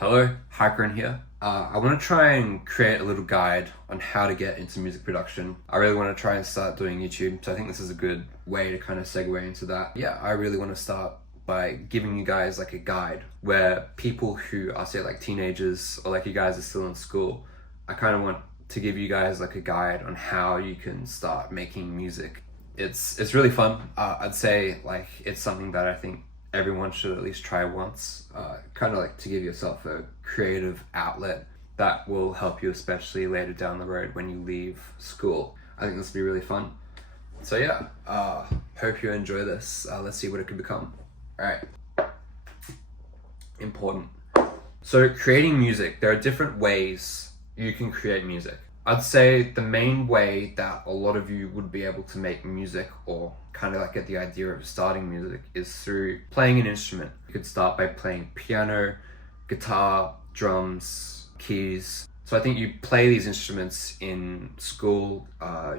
Hello, Hykerin here. I want to try and create a little guide on how to get into music production. I really want to try and start doing YouTube, so I think this is a good way to kind of segue into that. Yeah, I really want to start by giving you guys like a guide where people who are, say, like teenagers or like you guys are still in school, I kind of want to give you guys like a guide on how you can start making music. It's really fun. I'd say like it's something that I think everyone should at least try once, kind of like to give yourself a creative outlet that will help you, especially later down the road when you leave school. I think this will be really fun. So yeah, hope you enjoy this. Let's see what it could become. All right. Important. So creating music, there are different ways you can create music. I'd say the main way that a lot of you would be able to make music or kind of like get the idea of starting music is through playing an instrument. You could start by playing piano, guitar, drums, keys. So I think you play these instruments in school.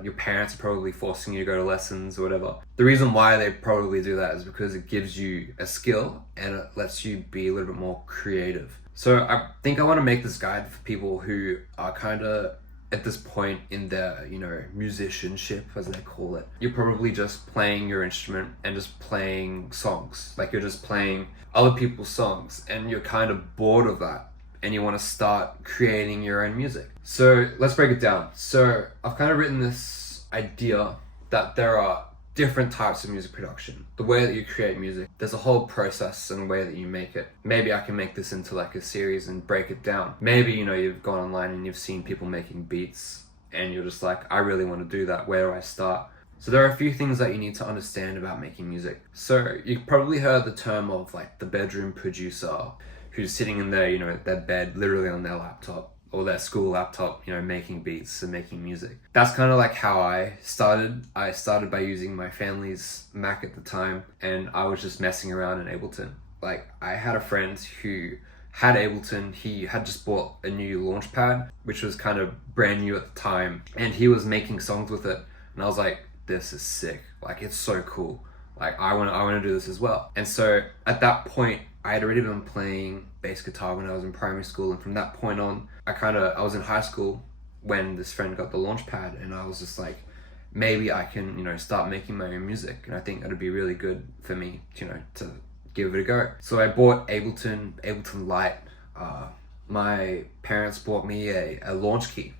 Your parents are probably forcing you to go to lessons or whatever. The reason why they probably do that is because it gives you a skill and it lets you be a little bit more creative. So I think I want to make this guide for people who are kind of at this point in their, musicianship, as they call it. You're probably just playing your instrument and just playing songs. Like you're just playing other people's songs and you're kind of bored of that and you want to start creating your own music. So let's break it down. So I've kind of written this idea that there are different types of music production. The way that you create music, there's a whole process and way that you make it. Maybe I can make this into like a series and break it down. Maybe, you've gone online and you've seen people making beats and you're just like, I really want to do that. Where do I start? So there are a few things that you need to understand about making music. So you've probably heard the term of like the bedroom producer who's sitting in their bed, literally on their laptop or their school laptop, making beats and making music. That's kind of like how I started. I started by using my family's Mac at the time, and I was just messing around in Ableton. Like, I had a friend who had Ableton. He had just bought a new Launchpad, which was kind of brand new at the time, and he was making songs with it. And I was like, this is sick. Like, it's so cool. Like, I want to do this as well. And so at that point, I had already been playing bass guitar when I was in primary school, and from that point on, I was in high school when this friend got the Launchpad, and I was just like, maybe I can, start making my own music, and I think that'd be really good for me, to give it a go. So I bought Ableton Lite. My parents bought me a launch key,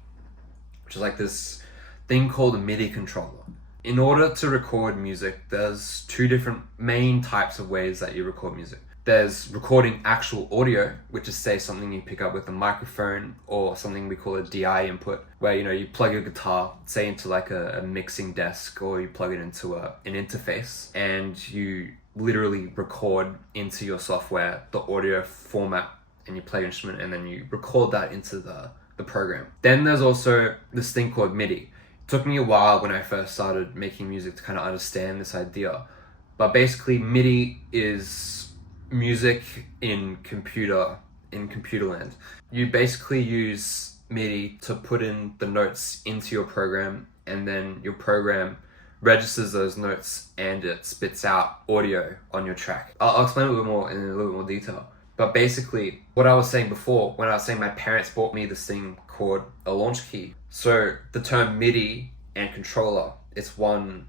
which is like this thing called a MIDI controller. In order to record music, there's two different main types of ways that you record music. There's recording actual audio, which is, say, something you pick up with a microphone or something we call a DI input, where, you plug your guitar, say, into like a mixing desk, or you plug it into an interface, and you literally record into your software the audio format, and you play your instrument, and then you record that into the program. Then there's also this thing called MIDI. It took me a while when I first started making music to kind of understand this idea, but basically MIDI is music in computer land. You basically use MIDI to put in the notes into your program, and then your program registers those notes and it spits out audio on your track. I'll explain a little more in a little bit more detail. But basically, what I was saying before, when I was saying my parents bought me this thing called a launch key. So the term MIDI and controller, it's one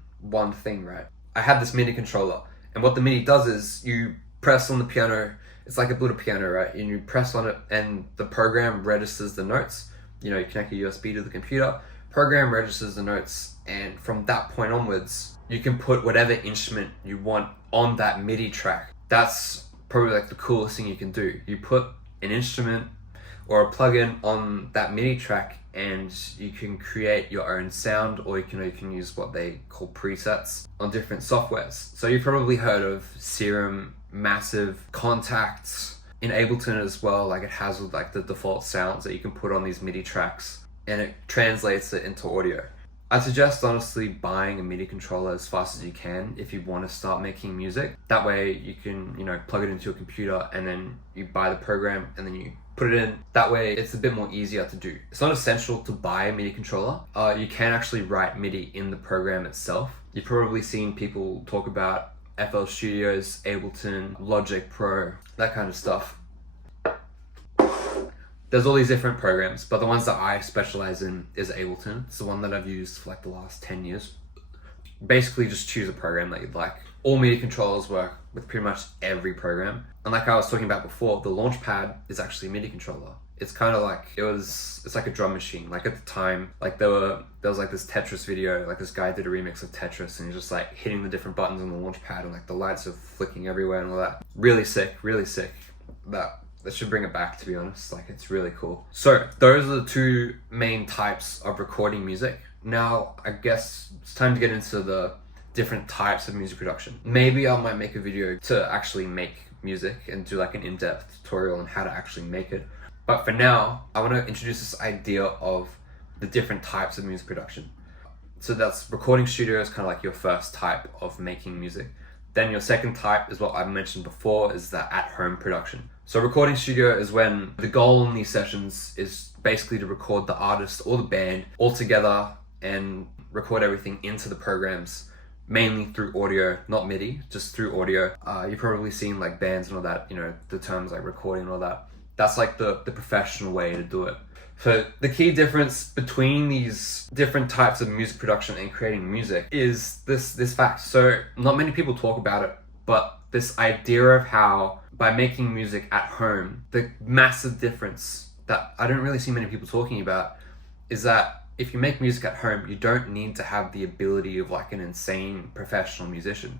thing, right? I had this MIDI controller, and what the MIDI does is you press on the piano. It's like a little piano, right? And you press on it and the program registers the notes. You connect a USB to the computer, program registers the notes, and from that point onwards, you can put whatever instrument you want on that MIDI track. That's probably like the coolest thing you can do. You put an instrument or a plugin on that MIDI track and you can create your own sound, or you can use what they call presets on different softwares. So you've probably heard of Serum, Massive, Contacts. In Ableton as well, like it has like the default sounds that you can put on these MIDI tracks, and it translates it into audio. I suggest honestly buying a MIDI controller as fast as you can if you want to start making music. That way you can, plug it into your computer and then you buy the program and then you put it in. That way it's a bit more easier to do. It's not essential to buy a MIDI controller. You can actually write MIDI in the program itself. You've probably seen people talk about FL Studios, Ableton, Logic Pro, that kind of stuff. there's all these different programs, but the ones that I specialize in is Ableton. It's the one that I've used for like the last 10 years. Basically just choose a program that you'd like. All MIDI controllers work with pretty much every program. And like I was talking about before, the Launchpad is actually a MIDI controller. It's kind of like, it's like a drum machine. Like at the time, like there was like this Tetris video, like this guy did a remix of Tetris and he's just like hitting the different buttons on the Launchpad and like the lights are flicking everywhere and all that. Really sick, really sick. That should bring it back, to be honest. Like, it's really cool. So those are the two main types of recording music. Now, I guess it's time to get into the different types of music production. Maybe I might make a video to actually make music and do like an in-depth tutorial on how to actually make it. But for now, I want to introduce this idea of the different types of music production. So that's recording studio is kind of like your first type of making music. Then your second type is what I mentioned before, is the at-home production. So recording studio is when the goal in these sessions is basically to record the artist or the band all together and record everything into the programs, mainly through audio, not MIDI, just through audio. You've probably seen like bands and all that, you know, the terms like recording and all that. That's like the professional way to do it. So the key difference between these different types of music production and creating music is this fact. So not many people talk about it, but this idea of how by making music at home, the massive difference that I don't really see many people talking about is that if you make music at home, you don't need to have the ability of like an insane professional musician.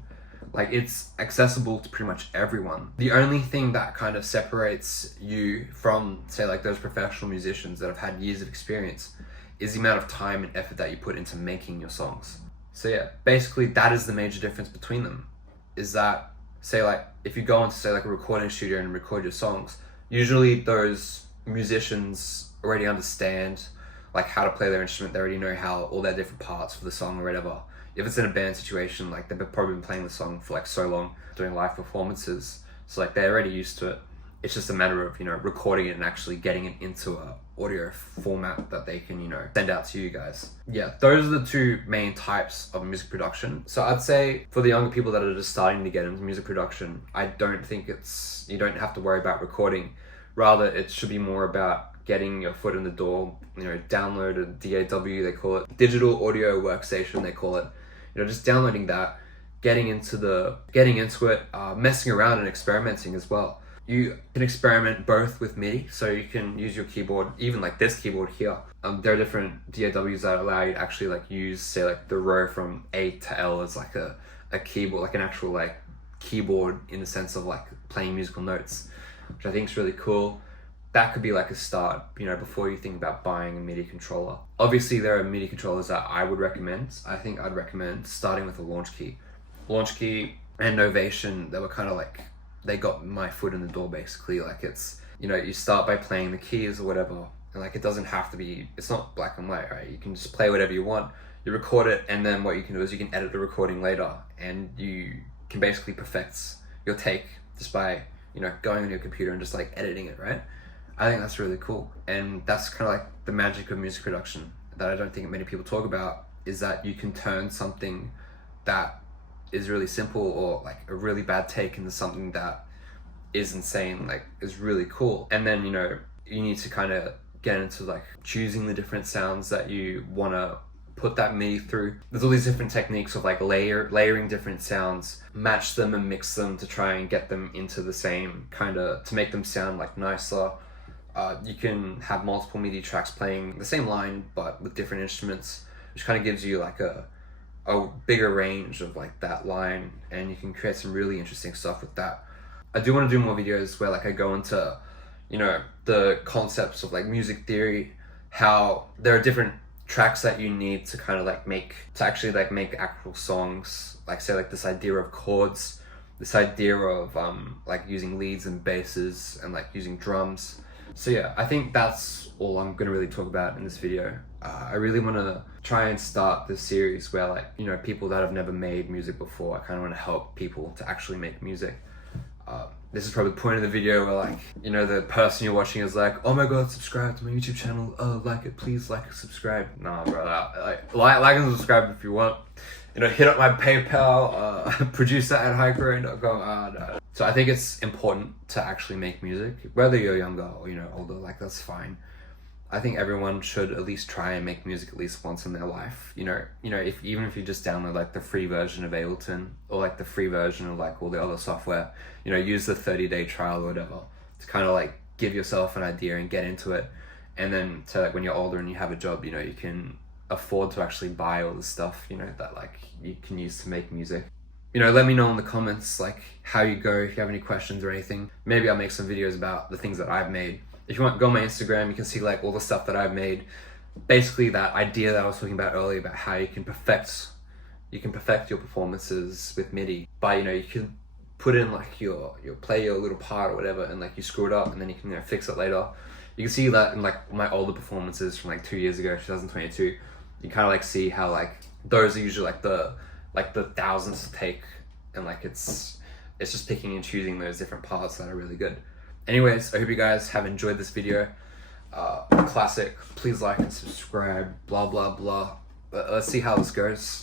Like, it's accessible to pretty much everyone. The only thing that kind of separates you from, say, like those professional musicians that have had years of experience is the amount of time and effort that you put into making your songs. So yeah, basically that is the major difference between them, is that, say, like if you go into, say, like a recording studio and record your songs, usually those musicians already understand like how to play their instrument. They already know how all their different parts for the song or whatever. If it's in a band situation, like they've probably been playing the song for like so long, doing live performances, so like they're already used to it. It's just a matter of, you know, recording it and actually getting it into a audio format that they can, you know, send out to you guys. Yeah, those are the two main types of music production. So I'd say for the younger people that are just starting to get into music production, I don't think you don't have to worry about recording. Rather, it should be more about getting your foot in the door, you know, download a DAW, they call it, digital audio workstation, they call it. You know, just downloading that, getting into it, messing around and experimenting as well. You can experiment both with MIDI, so you can use your keyboard, even like this keyboard here. There are different DAWs that allow you to actually like use, say, like the row from A to L as like a keyboard, like an actual like keyboard in the sense of like playing musical notes, which I think is really cool. That could be like a start, you know, before you think about buying a MIDI controller. Obviously, there are MIDI controllers that I would recommend. I think I'd recommend starting with a Launchkey. Launchkey and Novation, they were kind of like, they got my foot in the door basically. Like, it's, you know, you start by playing the keys or whatever, and like it doesn't have to be, it's not black and white, right? You can just play whatever you want. You record it, and then what you can do is you can edit the recording later, and you can basically perfect your take just by, you know, going on your computer and just like editing it, right? I think that's really cool, and that's kind of like the magic of music production that I don't think many people talk about, is that you can turn something that is really simple or like a really bad take into something that is insane, like is really cool. And then, you know, you need to kind of get into like choosing the different sounds that you want to put that MIDI through. There's all these different techniques of like layering different sounds, match them and mix them to try and get them into the same kind of, to make them sound like nicer. You can have multiple MIDI tracks playing the same line but with different instruments, which kind of gives you like a bigger range of like that line, and you can create some really interesting stuff with that. I do want to do more videos where like I go into, you know, the concepts of like music theory, how there are different tracks that you need to kind of like make actual songs, like say like this idea of chords, this idea of like using leads and basses and like using drums. So yeah, I think that's all I'm gonna really talk about in this video. I really want to try and start this series where, like, you know, people that have never made music before, I kind of want to help people to actually make music. This is probably the point of the video where, like, you know, the person you're watching is like, oh my god, subscribe to my YouTube channel, like it, please like and subscribe. Nah, bro, like and subscribe if you want. You know, hit up my PayPal, producer@highgrowing.com. No. So I think it's important to actually make music, whether you're younger or, you know, older, like that's fine. I think everyone should at least try and make music at least once in their life. If even if you just download like the free version of Ableton or like the free version of like all the other software, use the 30-day trial or whatever to kind of like give yourself an idea and get into it. And then to like when you're older and you have a job, you can afford to actually buy all the stuff, that like you can use to make music. Let me know in the comments like how you go, if you have any questions or anything. Maybe I'll make some videos about the things that I've made. If you want, go on my Instagram, you can see like all the stuff that I've made. Basically that idea that I was talking about earlier about how you can perfect your performances with MIDI by, you can put in like you'll play your little part or whatever and like you screw it up and then you can fix it later. You can see that in like my older performances from like 2 years ago, 2022. You kind of like see how like those are usually like the thousands to take, and like it's just picking and choosing those different parts that are really good. Anyways, I hope you guys have enjoyed this video. Classic. Please like and subscribe. Blah blah blah. Let's see how this goes.